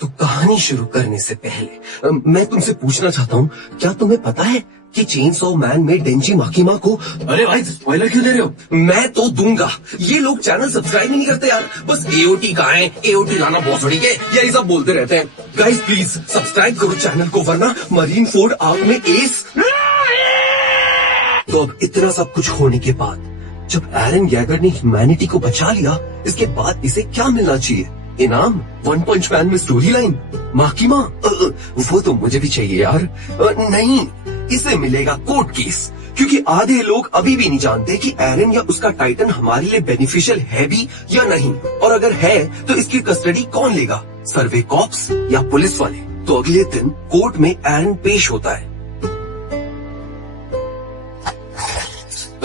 तो कहानी शुरू करने से पहले मैं तुमसे पूछना चाहता हूँ, क्या तुम्हें पता है कि चेनसॉ मैन में डेंजी माकिमा को। अरे भाई स्पॉइलर क्यों दे रहे हो? मैं तो दूंगा। ये लोग चैनल सब्सक्राइब ही नहीं करते यार, बस एओटी कहाँ है, एओटी लाना बहुत बड़ी है, यही सब बोलते रहते हैं। गाइस प्लीज सब्सक्राइब करो चैनल को, वरना मरीन फोर्ड आग में एस। तो अब इतना सब कुछ होने के बाद जब एरन येगर ने ह्यूमैनिटी को बचा लिया, इसके बाद इसे क्या मिलना चाहिए? इनाम? वन पंच मैन में स्टोरी लाइन? माकिमा? वो तो मुझे भी चाहिए यार। नहीं, इसे मिलेगा कोर्ट केस, क्योंकि आधे लोग अभी भी नहीं जानते कि एरन या उसका टाइटन हमारे लिए बेनिफिशियल है भी या नहीं, और अगर है तो इसकी कस्टडी कौन लेगा, सर्वे कॉप्स या पुलिस वाले? तो अगले दिन कोर्ट में एरन पेश होता है।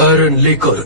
एरन लेकर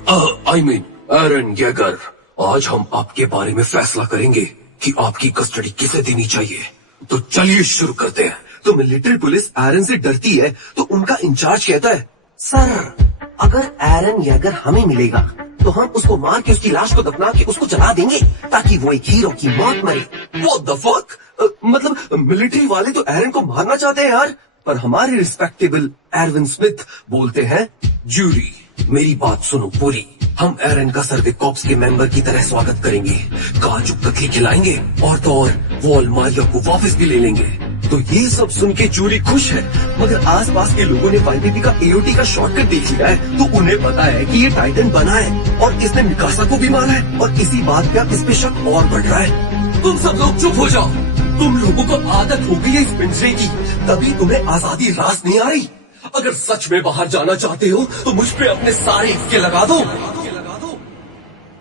एरन येगर, आज हम आपके बारे में फैसला करेंगे कि आपकी कस्टडी किसे देनी चाहिए। तो चलिए शुरू करते हैं। तो मिलिट्री पुलिस एरन से डरती है, तो उनका इंचार्ज कहता है, सर अगर एरन येगर हमें मिलेगा तो हम उसको मार के उसकी लाश को दफना के उसको जला देंगे, ताकि वो एक हीरो की मौत मरे। What the fuck? मतलब मिलिट्री वाले तो एरन को मारना चाहते हैं यार, पर हमारे रिस्पेक्टेबल एरविन स्मिथ बोलते हैं, जूरी मेरी बात सुनो पूरी, हम एरन का सर्वे कॉप्स के मेंबर की तरह स्वागत करेंगे, काजू कतली खिलाएंगे और तो और वॉल मारिया को वापस भी ले लेंगे। तो ये सब सुन के जूरी खुश है, मगर आसपास के लोगों ने वाईपीपी का एओटी का शॉर्टकट देख लिया है, तो उन्हें पता है कि ये टाइटन बना है और इसने मिकासा को भी मारा है, और इसी बात पे अब इस पे शक और बढ़ रहा है। तुम सब लोग चुप हो जाओ, तुम लोगों को आदत हो गई है इस पिंजरे की, तभी तुम्हें आजादी रास नहीं आ रही। अगर सच में बाहर जाना चाहते हो तो मुझ पे अपने सारे इक्के लगा दो,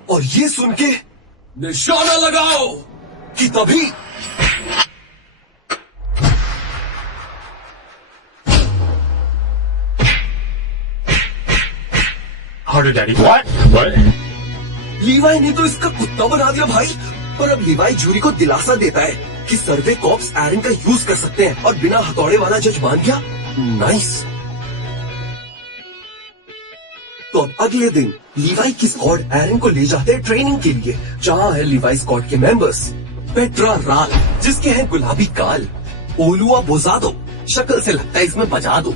और ये सुन के निशाना लगाओ कि तभी Daddy. What? लीवाई ने तो इसका कुत्ता बना दिया भाई। पर अब लीवाई जूरी को दिलासा देता है कि सर्वे कॉप्स एरन का यूज कर सकते हैं, और बिना हथौड़े वाला जज मान गया। नाइस। तो अब अगले दिन लीवाई की स्क्वाड एरन को ले जाते हैं ट्रेनिंग के लिए, जहाँ है लीवाई स्क्वाड के मेंबर्स, पेट्रा राल जिसके हैं गुलाबी काल, ओलुआ बोजादो शक्ल से लगता है इसमें बजा दो,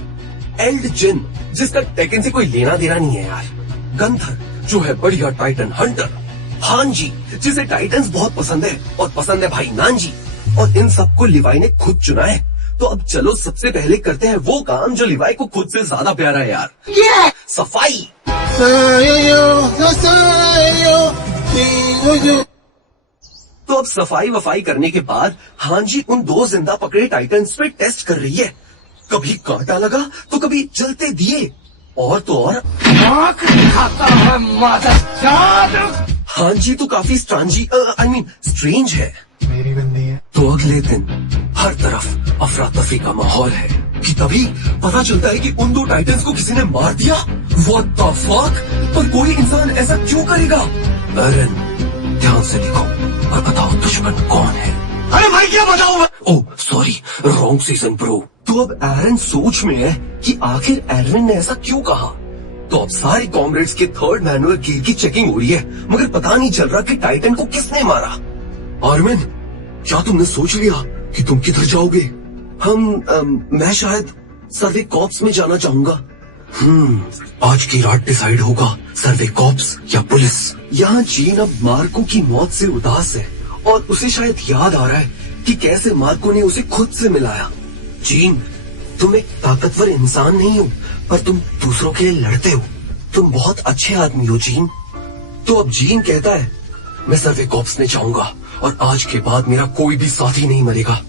एल्ड जिन जिसका टेकन से कोई लेना देना नहीं है यार, गंथर जो है बढ़िया टाइटन हंटर, हांजी जिसे टाइटन्स बहुत पसंद है, और पसंद है भाई नानजी, और इन सबको लिवाई ने खुद चुना है। तो अब चलो सबसे पहले करते हैं वो काम जो लिवाई को खुद से ज्यादा प्यारा है यार, सफाई। तो अब सफाई वफाई करने के बाद हांजी उन दो जिंदा पकड़े टाइटन्स पे टेस्ट कर रही है, कभी कांटा लगा तो कभी जलते दिए, और तो और हांजी तो काफी स्ट्रेंज है। मेरी बंदी है। तो अगले दिन हर तरफ अफरा तफरी का माहौल है कि तभी पता चलता है कि उन दो टाइटन्स को किसी ने मार दिया। What the fuck? पर कोई इंसान ऐसा क्यों करेगा? एरन ध्यान से देखो और बताओ दुश्मन कौन है। अरे भाई क्या बताऊं? Oh sorry, wrong season bro. तो अब एरन सोच में है कि आखिर एरविन ने ऐसा क्यों कहा। तो अब सारे कॉमरेड्स के थर्ड मैनुअल गियर की चेकिंग हो रही है, मगर पता नहीं चल रहा कि टाइटन को किसने मारा। आर्मिन, क्या तुमने सोच लिया कि तुम किधर जाओगे? मैं शायद सर्वे कॉप्स में जाना चाहूंगा। आज की रात डिसाइड होगा सर्वे कॉप्स या पुलिस। यहाँ जीन अब मार्को की मौत से उदास है, और उसे शायद याद आ रहा है कि कैसे मार्को ने उसे खुद से मिलाया। जीन, तुम एक ताकतवर इंसान नहीं हो, पर तुम दूसरों के लिए लड़ते हो। तुम बहुत अच्छे आदमी हो जीन। तो अब जीन कहता है, मैं सर्वे कॉप्स में जाऊंगा, और आज के बाद मेरा कोई भी साथी नहीं मरेगा।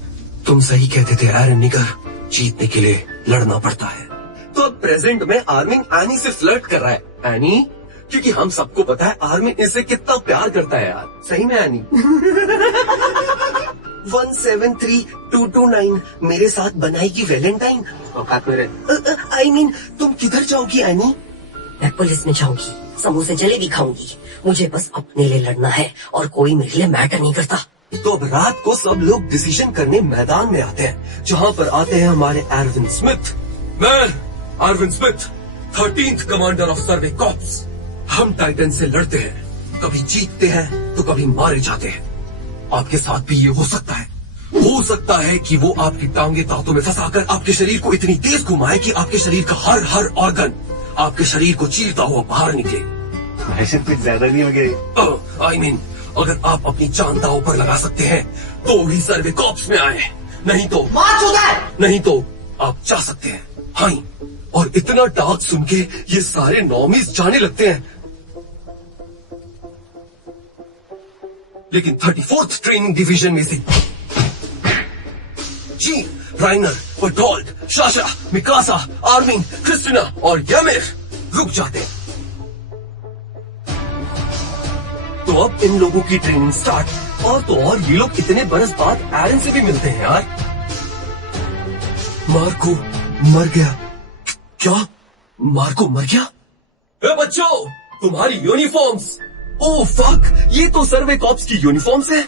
तुम सही कहते थे एरन निगर, जीतने के लिए लड़ना पड़ता है। तो अब प्रेजेंट में आर्मिन एनी से फ्लर्ट कर रहा है। एनी, क्योंकि हम सबको पता है आर्मिन इससे कितना प्यार करता है यार। सही में एनी? 173229 मेरे साथ बनाएगी वैलेंटाइन। तुम किधर जाओगी एनी? मैं पुलिस में जाऊंगी, समोसे जलेबी खाऊंगी। मुझे बस अपने लिए लड़ना है, और कोई मेरे लिए मैटर नहीं करता। तो अब रात को सब लोग डिसीजन करने मैदान में आते हैं, जहाँ पर आते हैं हमारे एरविन स्मिथ। मैं Erwin Smith, 13th commander of survey corps. हम टाइटन से लड़ते हैं, कभी जीतते हैं तो कभी मारे जाते हैं। आपके साथ भी ये हो सकता है। हो सकता है कि वो आपकी टांगे तातों में फंसाकर आपके शरीर को इतनी तेज घुमाए कि आपके शरीर का हर ऑर्गन आपके शरीर को चीरता हुआ बाहर निकले। वैसे कुछ ज्यादा नहीं हो गए। I mean, अगर आप अपनी जान दांव पर लगा सकते हैं तो ही सर्वे कॉप्स में आए, नहीं तो आप जा सकते हैं। हाँ, और इतना डार्क सुन के ये सारे नॉर्मीज जाने लगते हैं, लेकिन 34th ट्रेनिंग डिवीजन में से Jean, Reiner, Bertholdt, Sasha, Mikasa, Armin, Christina और यमिर रुक जाते हैं। तो अब इन लोगों की ट्रेनिंग स्टार्ट। और तो और ये लोग इतने बरस बाद एरन से भी मिलते हैं यार। मार्को मर गया। क्या? मार्को मर गया? ए बच्चों, तुम्हारी यूनिफॉर्म्स। ओह फक, ये तो सर्वे कॉप्स की यूनिफॉर्म्स है।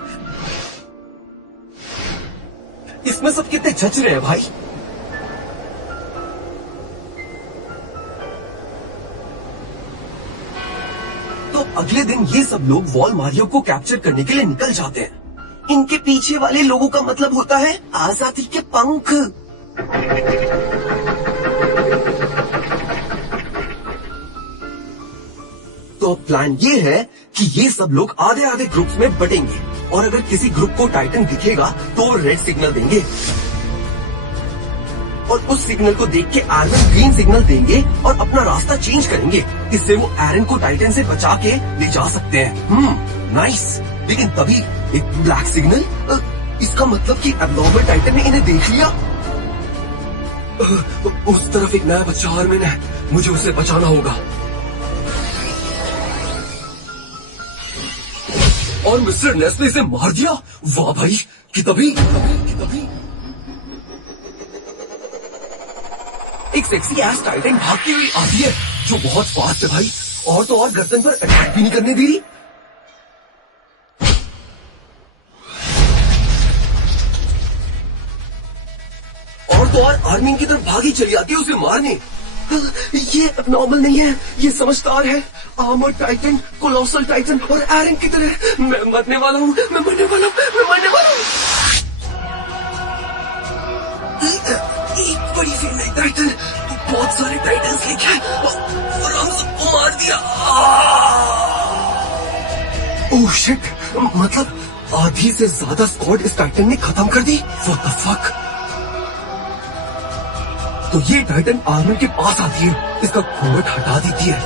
इसमें सब कितने जच रहे हैं भाई। तो अगले दिन ये सब लोग वॉल मारियो को कैप्चर करने के लिए निकल जाते हैं। इनके पीछे वाले लोगों का मतलब होता है आजादी के पंख। तो प्लान ये है कि ये सब लोग आधे आधे ग्रुप्स में बटेंगे और अगर किसी ग्रुप को टाइटन दिखेगा तो वो रेड सिग्नल देंगे और उस सिग्नल को देख के एरन ग्रीन सिग्नल देंगे और अपना रास्ता चेंज करेंगे। इससे वो एरन को टाइटन से बचा के ले जा सकते हैं। नाइस। लेकिन तभी एक ब्लैक सिग्नल, इसका मतलब कि एब्नॉर्मल टाइटन ने इन्हें देख लिया। उस तरफ एक नया बच्चा आर्मिन है, मुझे उसे बचाना होगा। और मिस्टर नेस ने इसे मार दिया। वाह भाई, कि तभी एक सेक्सी एस टाइटन भागती हुई आती है जो बहुत फास्ट है भाई, और तो और गर्दन पर अटैक भी नहीं करने दे रही। और तो और आर्मी की तरफ भागी चली आती है उसे मारने। ये नॉर्मल नहीं है, ये समझदार है। आर्मर टाइटन, कोलोसल टाइटन और एरन की तरह। मैं मरने वाला हूँ। एक बड़ी फीमेल टाइटन बहुत सारे टाइटन्स लेके आए और हम सबको मार दिया। ओह शिट, मतलब आधी से ज्यादा स्क्वाड इस टाइटन ने खत्म कर दी। What the fuck. तो ये टाइटन आर्मर के पास आती है, इसका घूंघट हटा देती है,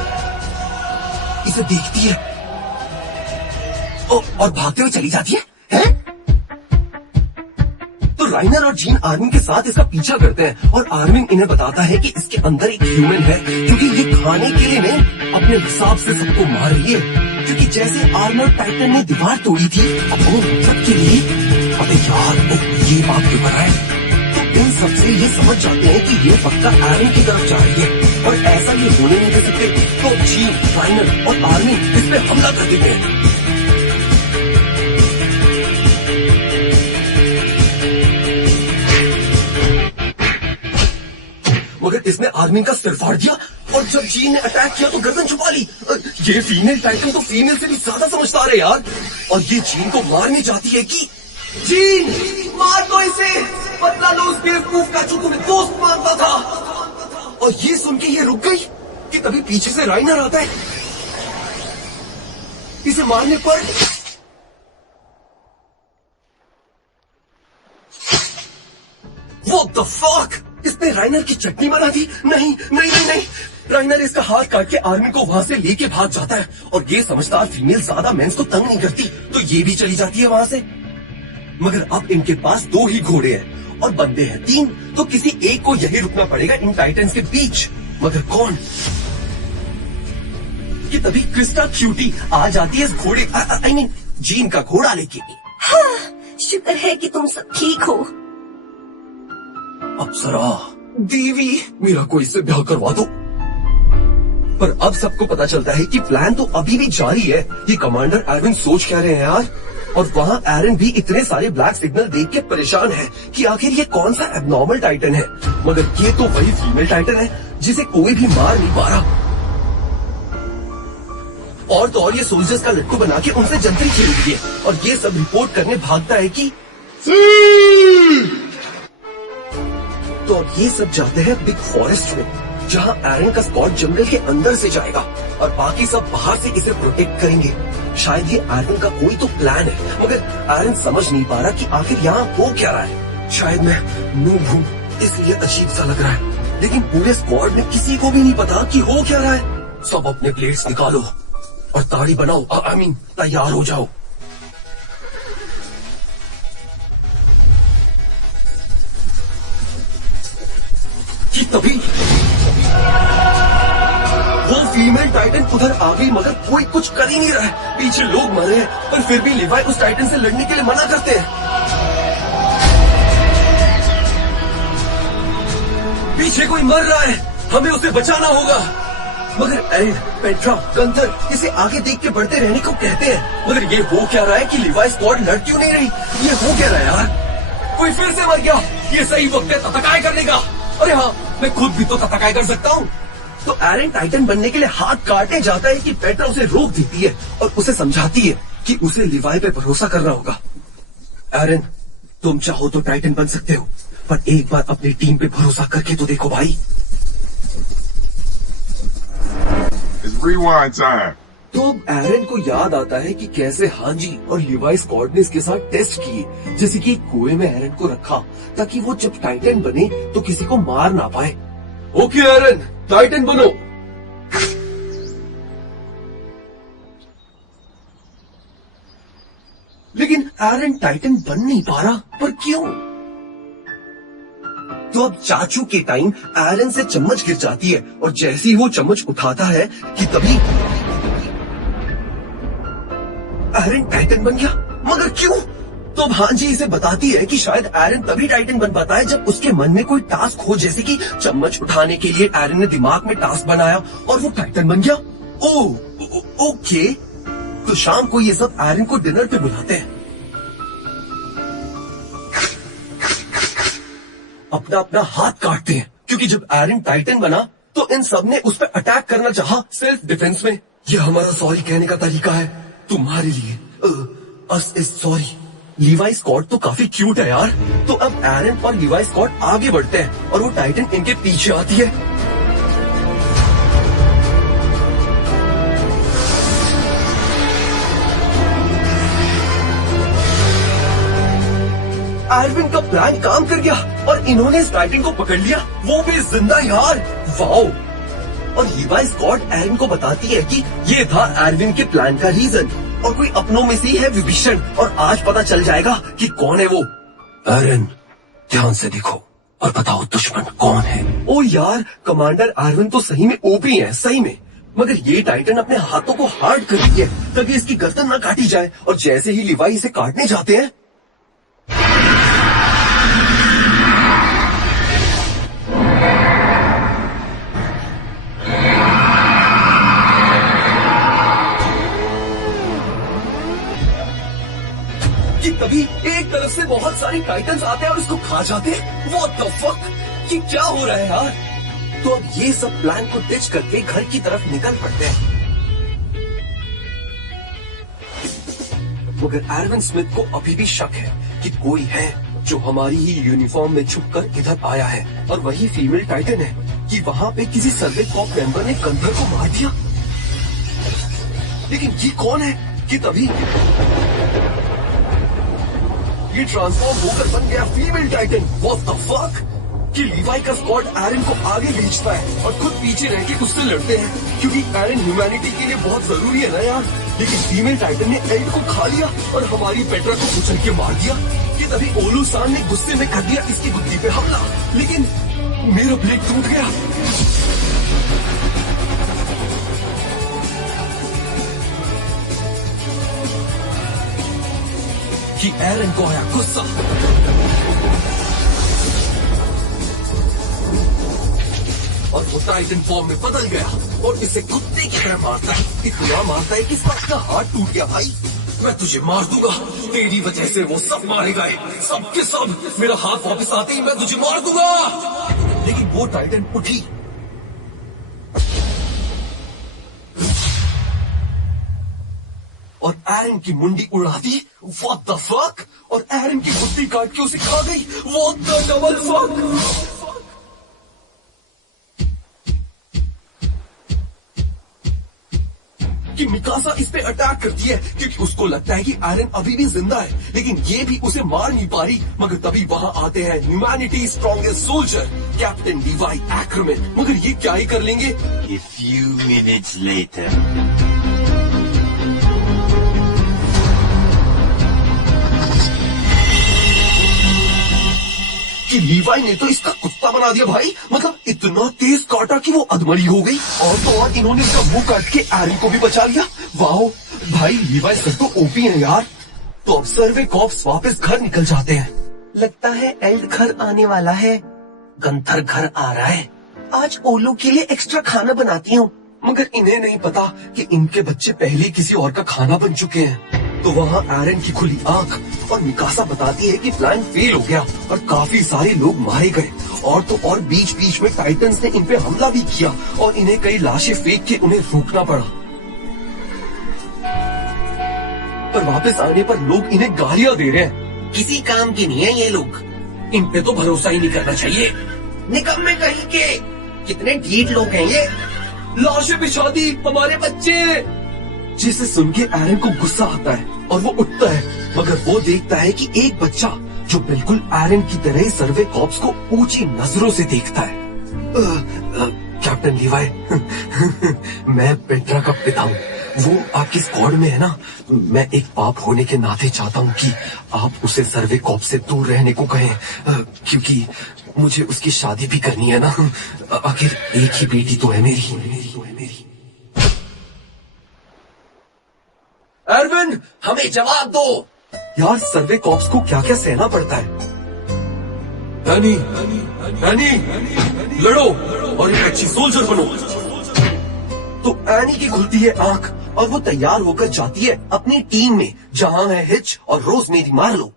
इसे देखती है और भागते हुए चली जाती है, हैं? तो राइनर और जीन आर्मिन के साथ इसका पीछा करते हैं और आर्मिन इन्हें बताता है कि इसके अंदर एक ह्यूमन है, क्योंकि ये खाने के लिए नहीं अपने हिसाब से सबको मार रही है। क्योंकि जैसे आर्मर टाइटन ने दीवार तोड़ी थी अपने मकसद के लिए। अबे यार, ये बात क्यों कर रहा है? इन सबसे ये समझ जाते हैं कि ये पक्का एरन की तरफ जा रही है और ऐसा ये होने नहीं दे सकते। तो जीन, राइनर और आर्मिन इस पे हमला कर देते हैं। मगर इसने आर्मिन का सिर फाड़ दिया और जब जीन ने अटैक किया तो गर्दन छुपा ली। ये फीमेल टाइटन तो फीमेल से भी ज्यादा समझदार है यार। और ये जीन को मारने जाती है कि जीन मार दो इसे, बदला लो उस बेवकूफ का जो तुम्हें दोस्त मानता था। और ये सुन के ये रुक गई कि तभी पीछे से राइनर आता है। इसे मारने पर What the fuck? इसने राइनर की चटनी बना दी। नहीं। राइनर इसका हाथ काट के आर्मी को वहां से लेके भाग जाता है और ये समझदार फीमेल ज्यादा मेंस को तंग नहीं करती, तो ये भी चली जाती है वहां से। मगर अब इनके पास 2 ही घोड़े हैं और बंदे हैं 3, तो किसी एक को यही रुकना पड़ेगा इन टाइटन्स के बीच। मगर कौन? कि तभी क्रिस्टा क्यूटी आ जाती है इस घोड़े, आई मीन जीन का घोड़ा लेके। हाँ, शुक्र है कि तुम सब ठीक हो। अप्सरा देवी, मेरा कोई इससे ब्याह करवा दो। पर अब सबको पता चलता है कि प्लान तो अभी भी जारी है। ये कमांडर एरन सोच क्या रहे हैं यार। और वहाँ एरन भी इतने सारे ब्लैक सिग्नल देख के परेशान है कि आखिर ये कौन सा एबनॉर्मल टाइटन है। मगर ये तो वही फीमेल टाइटन है जिसे कोई भी मार नहीं पा रहा। और तो और ये सोल्जर्स का लट्टू बना के उनसे जंतरी खेल रही है और ये सब रिपोर्ट करने भागता है कि तो अब ये सब जाते हैं बिग फॉरेस्ट में, जहां एरन का स्क्वाड जंगल के अंदर से जाएगा और बाकी सब बाहर से इसे प्रोटेक्ट करेंगे। शायद ये एरन का कोई तो प्लान है, मगर एरन समझ नहीं पा रहा कि आखिर यहाँ हो क्या रहा है। शायद मैं नूब हूँ इसलिए अजीब सा लग रहा है, लेकिन पूरे स्क्वाड में किसी को भी नहीं पता कि हो क्या रहा है। सब अपने प्लेट्स निकालो और ताड़ी बनाओ, आई मीन तैयार हो जाओ। कि तभी वो फीमेल टाइटन उधर आ गई, मगर कोई कुछ कर ही नहीं रहा है। पीछे लोग मरे हैं, पर फिर भी लिवाई उस टाइटन से लड़ने के लिए मना करते हैं। पीछे कोई मर रहा है, हमें उसे बचाना होगा। मगर एरिन, पेट्रा, गंथर इसे आगे देख के बढ़ते रहने को कहते हैं। मगर ये हो क्या रहा है कि लिवाई स्क्वाड लड़ क्यों नहीं रही? ये हो क्या रहा है यार? कोई फिर से मर गया। ये सही वक्त है ततकाय करने का। अरे हाँ, मैं खुद भी तो ततकाय कर सकता हूँ। तो एरन टाइटन बनने के लिए हाथ काटने जाता है कि पेट्रा उसे रोक देती है और उसे समझाती है कि उसे लिवाई पे भरोसा करना होगा। एरन, तुम चाहो तो टाइटन बन सकते हो, पर एक बार अपनी टीम पे भरोसा करके तो देखो भाई। It's rewind time. तो अब एरन को याद आता है कि कैसे हांजी और लिवाई स्क्वाड ने इसके साथ टेस्ट किए, जैसे कि कुएं में एरन को रखा ताकि वो जब टाइटन बने तो किसी को मार ना पाए। ओके एरन, टाइटन बनो। लेकिन एरन टाइटन बन नहीं पा रहा, पर क्यों? तो अब चाचू के टाइम एरन से चम्मच गिर जाती है और जैसे ही वो चम्मच उठाता है कि तभी एरन टाइटन बन गया। मगर क्यों? तो अब हांजी इसे बताती है कि शायद एरन तभी टाइटन बन पाता है जब उसके मन में कोई टास्क हो, जैसे कि चम्मच उठाने के लिए एरन ने दिमाग में टास्क बनाया और वो टाइटन बन गया। ओके। तो शाम को ये सब एरन को डिनर पे बुलाते हैं। अपना अपना हाथ काटते हैं, क्योंकि जब एरन टाइटन बना तो इन सब ने उस पर अटैक करना चाहा सेल्फ डिफेंस में। यह हमारा सॉरी कहने का तरीका है तुम्हारे लिए। अस इज सॉरी। लिवाई स्कॉट तो काफी क्यूट है यार। तो अब एरन और लिवाई स्कॉट आगे बढ़ते हैं और वो टाइटन इनके पीछे आती है। एल्विन का प्लान काम कर गया और इन्होंने इस टाइटन को पकड़ लिया, वो भी जिंदा यार। वाओ। और लिवाई स्कॉट एरन को बताती है कि ये था एल्विन के प्लान का रीजन और कोई अपनों में से ही है विभीषण, और आज पता चल जाएगा कि कौन है वो। एरन, ध्यान से देखो और बताओ दुश्मन कौन है। ओ यार, कमांडर एरविन तो सही में ओपी है, सही में। मगर ये टाइटन अपने हाथों को हार्ड कर रही है ताकि इसकी गर्दन ना काटी जाए, और जैसे ही लिवाई इसे काटने जाते हैं कि तभी एक तरफ से बहुत सारे टाइटन्स आते हैं और इसको खा जाते हैं। What the fuck? ये क्या हो रहा है यार? तो अब ये सब प्लान को डिच करके घर की तरफ निकल पड़ते हैं। मगर एरविन स्मिथ को अभी भी शक है कि कोई है जो हमारी ही यूनिफॉर्म में छुपकर इधर आया है, और वही फीमेल टाइटन है कि वहां पे किसी सर्वे कॉप मेंबर ने गंधर को मार दिया। लेकिन ये कौन है? कि तभी ये ट्रांसफॉर्म होकर बन गया female Titan. What the fuck? कि लिवाई का स्क्वाड एरन को आगे भेजता है और खुद पीछे रह के उससे लड़ते हैं, क्योंकि एरन ह्यूमैनिटी के लिए बहुत जरूरी है ना यार। लेकिन फीमेल टाइटन ने एरन को खा लिया और हमारी पेट्रा को कुचल के मार दिया। कि तभी ओलू सान ने गुस्से में कर दिया इसकी गुद्दी पे हमला, लेकिन मेरा ब्लेड टूट गया। कि एरन को आया गुस्सा और वो टाइटन फॉर्म में बदल गया और इसे कुत्ते की तरह मारता है। इतना मारता है कि इसका अपना हाथ टूट गया। भाई, मैं तुझे मार दूंगा, तेरी वजह से वो सब मारे गए, सब के सब। मेरा हाथ वापस आते ही मैं तुझे मार दूंगा। लेकिन वो टाइटन उठी और एरन की मुंडी उड़ा दी। What the fuck? और एरन की मुट्ठी काट के उसे खा गई। What the double fuck? कि मिकासा इस पे अटैक करती है क्योंकि उसको लगता है कि एरन अभी भी जिंदा है, लेकिन ये भी उसे मार नहीं पा रही। मगर तभी वहां आते हैं humanity strongest soldier captain Levi Ackerman. मगर ये क्या ही कर लेंगे। A few minutes later. कि लीवाई ने तो इसका कुत्ता बना दिया भाई। मतलब इतना तेज काटा कि वो अधमरी हो गई। और तो और इन्होंने उसका मुंह काट के एरन को भी बचा लिया। वाओ भाई, लीवाई सर तो ओपी है यार। तो अब सर्वे कॉप्स वापस घर निकल जाते हैं। लगता है एल्ड घर आने वाला है। गंथर घर आ रहा है। आज ओलू के लिए एक्स्ट्रा खाना बनाती हूँ। मगर इन्हें नहीं पता कि इनके बच्चे पहले किसी और का खाना बन चुके हैं। तो वहाँ एरन की खुली आंख और मिकासा बताती है कि प्लान फेल हो गया और काफी सारे लोग मारे गए। और तो और बीच बीच में टाइटन्स ने इन पे हमला भी किया और इन्हें कई लाशें फेंक के उन्हें रोकना पड़ा। पर वापस आने पर लोग इन्हें गालियां दे रहे हैं। किसी काम के नहीं है ये लोग। इन पे तो भरोसा ही नहीं करना चाहिए। निकम्मे कहीं के। कितने ढीठ लोग हैं ये। लाशें बिछा दी, हमारे बच्चे। जिसे सुन के एरन को गुस्सा आता है और वो उठता है। मगर वो देखता है कि एक बच्चा जो बिल्कुल एरन की तरह ही सर्वे कॉप्स को ऊंची नजरों से देखता है। कैप्टन लीवाई, मैं पेट्रा का पिता हूँ। वो आपकी स्क्वाड में है ना। मैं एक पाप होने के नाते चाहता हूँ कि आप उसे सर्वे कॉप्स से दूर रहने को कहें, क्योंकि मुझे उसकी शादी भी करनी है ना। आखिर एक ही बेटी तो है मेरी। एरविन, हमें जवाब दो। यार सर्वे कॉप्स को क्या क्या सहना पड़ता है। एनी, लड़ो और एक अच्छी सोल्जर बनो। तो एनी की खुलती है आंख और वो तैयार होकर जाती है अपनी टीम में, जहां है हिच और रोजमेरी मार्लो।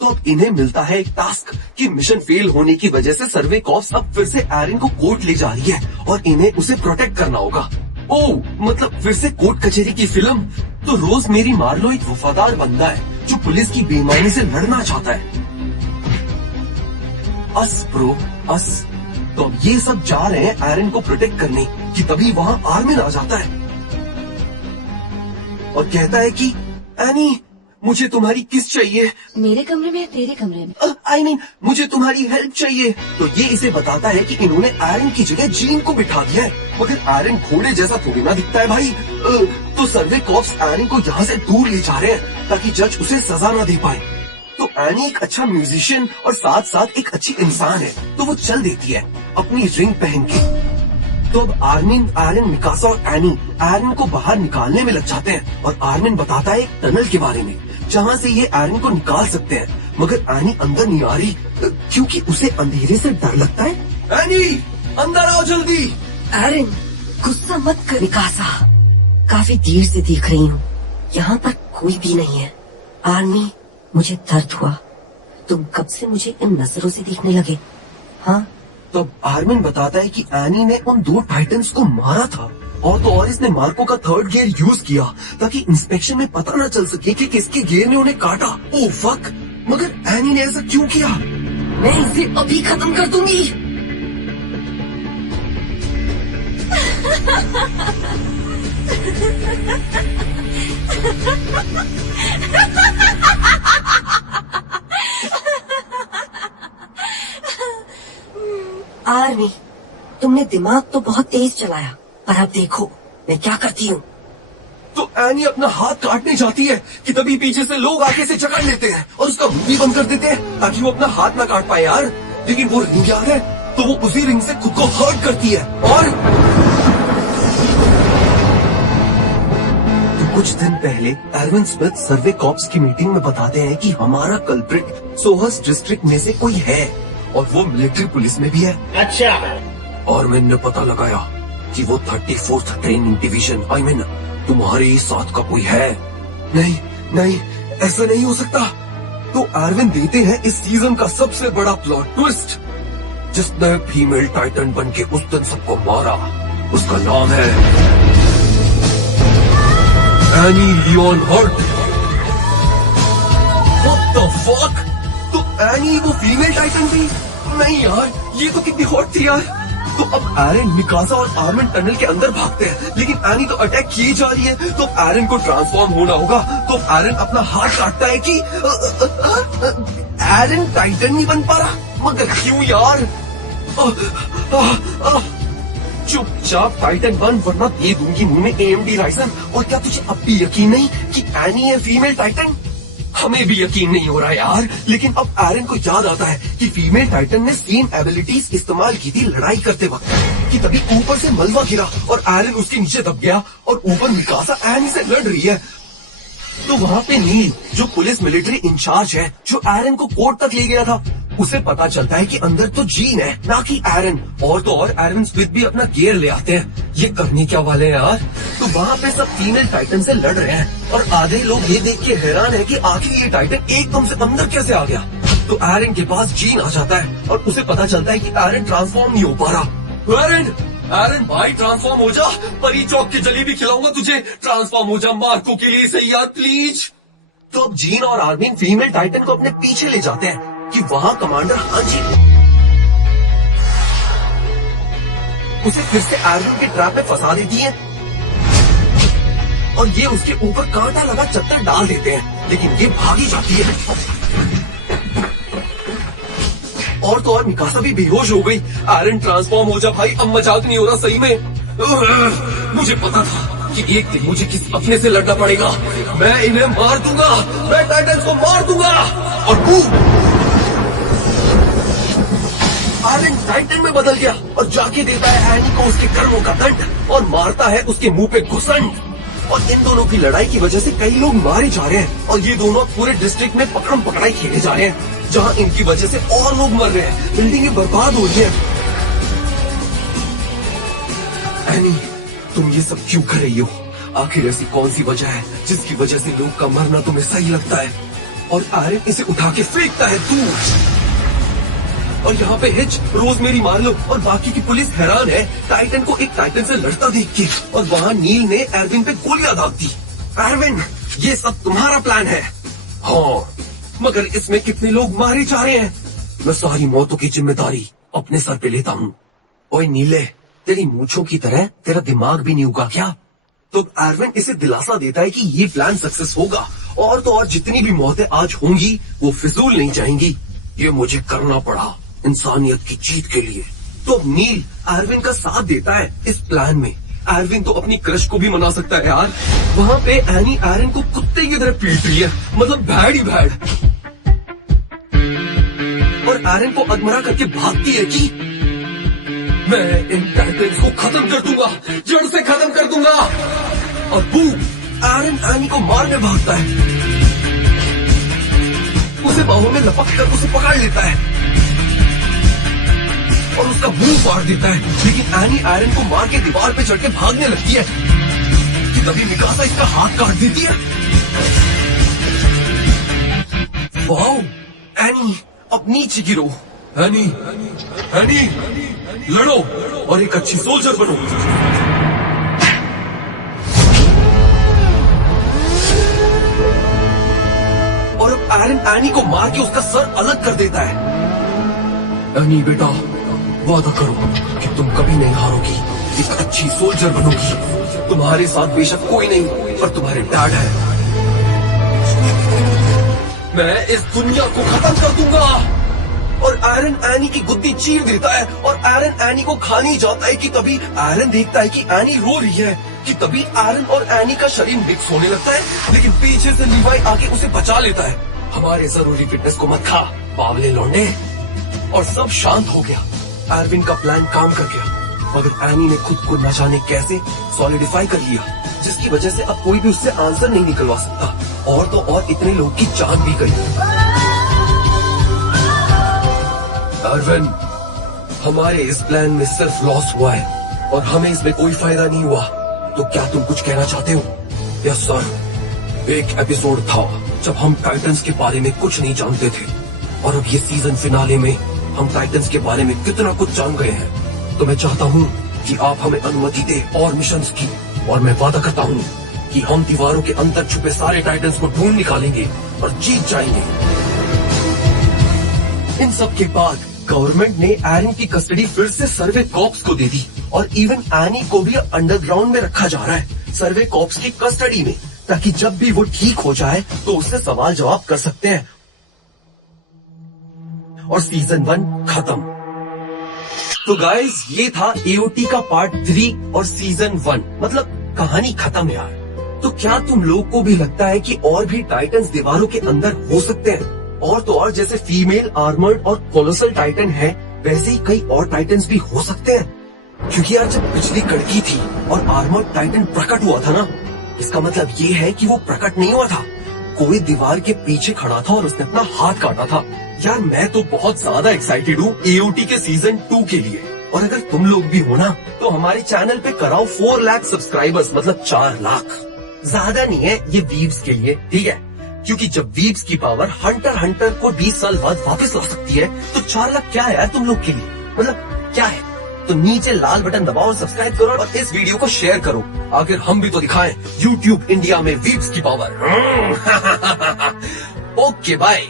तो अब इन्हें मिलता है एक टास्क कि मिशन फेल होने की वजह से सर्वे कॉप्स अब फिर से एरन को कोर्ट ले जा रही है और इन्हें उसे प्रोटेक्ट करना होगा। ओह, मतलब फिर से कोर्ट कचहरी की फिल्म। तो रोजमेरी मार्लो एक वफादार बंदा है जो पुलिस की बेईमानी से लड़ना चाहता है। अस ब्रो, अस। तो अब ये सब जा रहे हैं एरन को प्रोटेक्ट करने कि तभी वहाँ आर्मिन आ जाता है और कहता है कि एनी, मुझे तुम्हारी किस चाहिए। मेरे कमरे में या तेरे कमरे में? आई मीन मुझे तुम्हारी हेल्प चाहिए। तो ये इसे बताता है कि इन्होंने एरन की जगह जीन को बिठा दिया है। मगर एरन घोड़े जैसा थोड़ी ना दिखता है भाई। तो सर्वे कॉप्स एरन को यहाँ से दूर ले जा रहे हैं ताकि जज उसे सजा ना दे पाए। तो एनी एक अच्छा म्यूजिशियन और साथ साथ एक अच्छी इंसान है, तो वो चल देती है अपनी रिंग पहन के। तो अब आर्मिन, एरन, मिकासा और एनी एरन को बाहर निकालने में लग जाते हैं और आर्मिन बताता है एक टनल के बारे में जहाँ से ये एरन को निकाल सकते हैं। मगर एनी अंदर नहीं आ रही क्योंकि उसे अंधेरे से डर लगता है। एनी, अंदर आओ जल्दी। एरन, गुस्सा मत कर। मिकासा, काफी देर से देख रही हूँ, यहाँ पर कोई भी नहीं है। आर्मी, मुझे दर्द हुआ। तुम कब से मुझे इन नजरों से देखने लगे? हाँ। तब आर्मिन बताता है कि एनी ने उन दो टाइटन्स को मारा था और तो और इसने मार्को का थर्ड गियर यूज किया ताकि इंस्पेक्शन में पता न चल सके कि किसके गियर ने उन्हें काटा। Oh fuck! मगर एनी ने ऐसा क्यों किया? मैं इसे अभी खत्म कर दूंगी। आर्मी, तुमने दिमाग तो बहुत तेज चलाया, पर अब देखो मैं क्या करती हूँ। तो एनी अपना हाथ काटने जाती है कि तभी पीछे से लोग आके से जकड़ लेते हैं और उसका मुंह भी बंद कर देते हैं ताकि वो अपना हाथ ना काट पाए यार। लेकिन वो रिंग यार है तो वो उसी रिंग से खुद को हर्ट करती है। और तो कुछ दिन पहले एरविन स्मिथ सर्वे कॉप्स की मीटिंग में बताते हैं कि हमारा कल्प्रिट सोहस डिस्ट्रिक्ट में से कोई है और वो मिलिट्री पुलिस में भी है। अच्छा। और मैंने पता लगाया कि वो 34th training division, I mean तुम्हारे ही साथ का कोई है। नहीं, ऐसा नहीं हो सकता। तो एरविन देते हैं इस सीजन का सबसे बड़ा प्लॉट ट्विस्ट, जिसने फीमेल टाइटन बन के उस दिन सबको मारा। उसका नाम है Annie Leonhart. What the fuck? तो एनी वो फीमेल टाइटन थी? नहीं यार, ये तो कितनी हॉट थी यार। तो अब एरन, मिकासा और आर्मिन टनल के अंदर भागते हैं, लेकिन एनी तो अटैक की जा रही है। तो एरन को ट्रांसफॉर्म होना होगा। तो एरन अपना हाथ काटता है कि एरन टाइटन नहीं बन पा रहा। मगर क्यों यार? चुपचाप टाइटन बन, वरना दे दूंगी मुंह में AMD राइजन। और क्या तुझे अब भी यकीन नहीं कि एनी है फीमेल टाइटन? हमें भी यकीन नहीं हो रहा यार, लेकिन अब एरन को याद आता है कि फीमेल टाइटन ने सेम एबिलिटीज इस्तेमाल की थी लड़ाई करते वक्त, कि तभी ऊपर से मलबा गिरा और एरन उसके नीचे दब गया और ऊपर मिकासा एनी से लड़ रही है। तो वहाँ पे नील, जो पुलिस मिलिट्री इंचार्ज है, जो एरन को कोर्ट तक ले गया था, उसे पता चलता है कि अंदर तो जीन है, ना कि एरन। और तो और एरन स्मिथ भी अपना गियर ले आते हैं। ये करने क्या वाले हैं यार? तो वहाँ पे सब फीमेल टाइटन से लड़ रहे हैं और आधे लोग ये देख के हैरान है कि आखिर ये टाइटन एकदम से अंदर कैसे आ गया। तो एरन के पास जीन आ जाता है और उसे पता चलता है कि एरन ट्रांसफॉर्म नहीं हो पा रहा। एरन भाई ट्रांसफॉर्म हो जा, परी चौक की जलेबी खिलाऊंगा तुझे। ट्रांसफॉर्म हो जा मार्को के लिए सही यार, प्लीज। तो अब जीन और आर्मिन फीमेल टाइटन को अपने पीछे ले जाते हैं कि वहाँ कमांडर हांजी उसे फिर से आर्मिन के ट्रैप में फंसा देती है और ये उसके ऊपर कांटा लगा चद्दर डाल देते हैं, लेकिन ये भागी जाती है। और तो और मिकासा भी बेहोश हो गई। एरन ट्रांसफॉर्म हो जा भाई, अब मजाक नहीं हो रहा सही में। मुझे पता था कि एक दिन मुझे किसी अपने से लड़ना पड़ेगा। मैं इन्हें मार दूंगा, मैं टाइटन्स को मार दूंगा। और एरन टाइटन में बदल गया और जाके देता है एनी को उसके कर्मों का दंड और मारता है उसके मुंह पे घुसंड। और इन दोनों की लड़ाई की वजह से कई लोग मारे जा रहे हैं और ये दोनों पूरे डिस्ट्रिक्ट में पकड़म पकड़ाई खेले जा रहे हैं, जहाँ इनकी वजह से और लोग मर रहे हैं, बिल्डिंगें बर्बाद हो रही हैं। एनी, तुम ये सब क्यों कर रही हो? आखिर ऐसी कौन सी वजह है जिसकी वजह से लोग का मरना तुम्हें सही लगता है? और एरन इसे उठा के फेंकता है दूर। और यहाँ पे हिच, रोजमेरी मार्लो और बाकी की पुलिस हैरान है टाइटन को एक टाइटन से लड़ता देख के। और वहाँ नील ने एरविन पे गोलियां दाग दी। एरविन, ये सब तुम्हारा प्लान है? हाँ, मगर इसमें कितने लोग मारे जा रहे हैं? मैं सारी मौतों की जिम्मेदारी अपने सर पे लेता हूँ। ओए नीले, तेरी मूंछों की तरह तेरा दिमाग भी नहीं उगा क्या? तो एरविन इसे दिलासा देता है कि ये प्लान सक्सेस होगा और तो और जितनी भी मौतें आज होंगी वो फिजूल नहीं जाएंगी। ये मुझे करना पड़ा इंसानियत की जीत के लिए। तो अब नील एरविन का साथ देता है इस प्लान में। एरविन तो अपनी क्रश को भी मना सकता है यार। वहाँ पे एनी एरन को कुत्ते की तरह पीट रही है, मतलब भैड़ ही भैड़। और एरन को अधमरा करके भागती है कि मैं इन टाइटन्स को खत्म कर दूंगा, जड़ से खत्म कर दूंगा। और बूम, एरन एनी को मारने भागता है, उसे बाहों में लपक कर उसे पकड़ लेता है और उसका मुंह फाड़ देता है। लेकिन एनी एरन को मार के दीवार पे चढ़ के भागने लगती है कि तभी मिकासा इसका हाथ काट देती है। वाओ, एनी अब नीचे गिरो। एनी, एनी, लड़ो और एक अच्छी सोल्जर बनो। और अब एरन एनी को मार के उसका सर अलग कर देता है। एनी बेटा, वादा करो कि तुम कभी नहीं हारोगी, एक अच्छी सोल्जर बनोगी। तुम्हारे साथ बेशक कोई नहीं, पर तुम्हारे डैड है। मैं इस दुनिया को खत्म कर दूंगा। और एरन एनी की गुद्दी चीर देता है और एरन एनी को खाने जाता है कि तभी एरन देखता है कि एनी रो रही है। कि तभी एरन और एनी का शरीर मिक्स होने लगता है, लेकिन पीछे से लीवाई आके उसे बचा लेता है। हमारे जरूरी फिटनेस को मत खा, बावले लौंडे। और सब शांत हो गया। एरविन का प्लान काम कर गया, मगर एनी ने खुद को न जाने कैसे सॉलिडिफाई कर लिया, जिसकी वजह से अब कोई भी उससे आंसर नहीं निकलवा सकता। और तो और इतने लोग की जान भी गई। एरविन, हमारे इस प्लान में सिर्फ लॉस हुआ है और हमें इसमें कोई फायदा नहीं हुआ। तो क्या तुम कुछ कहना चाहते हो? यस सर, एक एपिसोड था जब हम टाइटन्स के बारे में कुछ नहीं जानते थे, और अब ये सीजन फिनाले में हम टाइटन्स के बारे में कितना कुछ जान गए हैं। तो मैं चाहता हूँ कि आप हमें अनुमति दें और मिशंस की, और मैं वादा करता हूँ कि हम दीवारों के अंदर छुपे सारे टाइटन्स को ढूंढ निकालेंगे और जीत जाएंगे। इन सब के बाद गवर्नमेंट ने एरन की कस्टडी फिर से सर्वे कॉर्प्स को दे दी और इवन एनी को भी अंडरग्राउंड में रखा जा रहा है सर्वे कॉर्प्स की कस्टडी में, ताकि जब भी वो ठीक हो जाए तो उससे सवाल जवाब कर सकते हैं। और सीजन 1 खत्म। तो गाइस ये था एओटी का पार्ट 3 और सीजन 1, मतलब कहानी खत्म यार। तो क्या तुम लोग को भी लगता है कि और भी टाइटन्स दीवारों के अंदर हो सकते हैं? और तो और जैसे फीमेल आर्मर्ड और कोलोसल टाइटन है, वैसे ही कई और टाइटन्स भी हो सकते हैं। क्योंकि यार जब पिछली कड़की थी और आर्मर्ड टाइटन प्रकट हुआ था ना, इसका मतलब ये है कि वो प्रकट नहीं हुआ था, कोई दीवार के पीछे खड़ा था और उसने अपना हाथ काटा था। यार मैं तो बहुत ज्यादा एक्साइटेड हूँ एओटी के सीजन 2 के लिए। और अगर तुम लोग भी हो ना, तो हमारे चैनल पे कराओ 4 लाख सब्सक्राइबर्स, मतलब 4 लाख। ज्यादा नहीं है ये वीव्स के लिए, ठीक है? क्योंकि जब वीव्स की पावर हंटर को 20 साल बाद वापस ला सकती है, तो 4 लाख क्या है यार तुम लोग के लिए, मतलब क्या है? तो नीचे लाल बटन दबाओ और सब्सक्राइब करो और इस वीडियो को शेयर करो। आखिर हम भी तो दिखाएं YouTube इंडिया में वीव्स की पावर। Okay bye.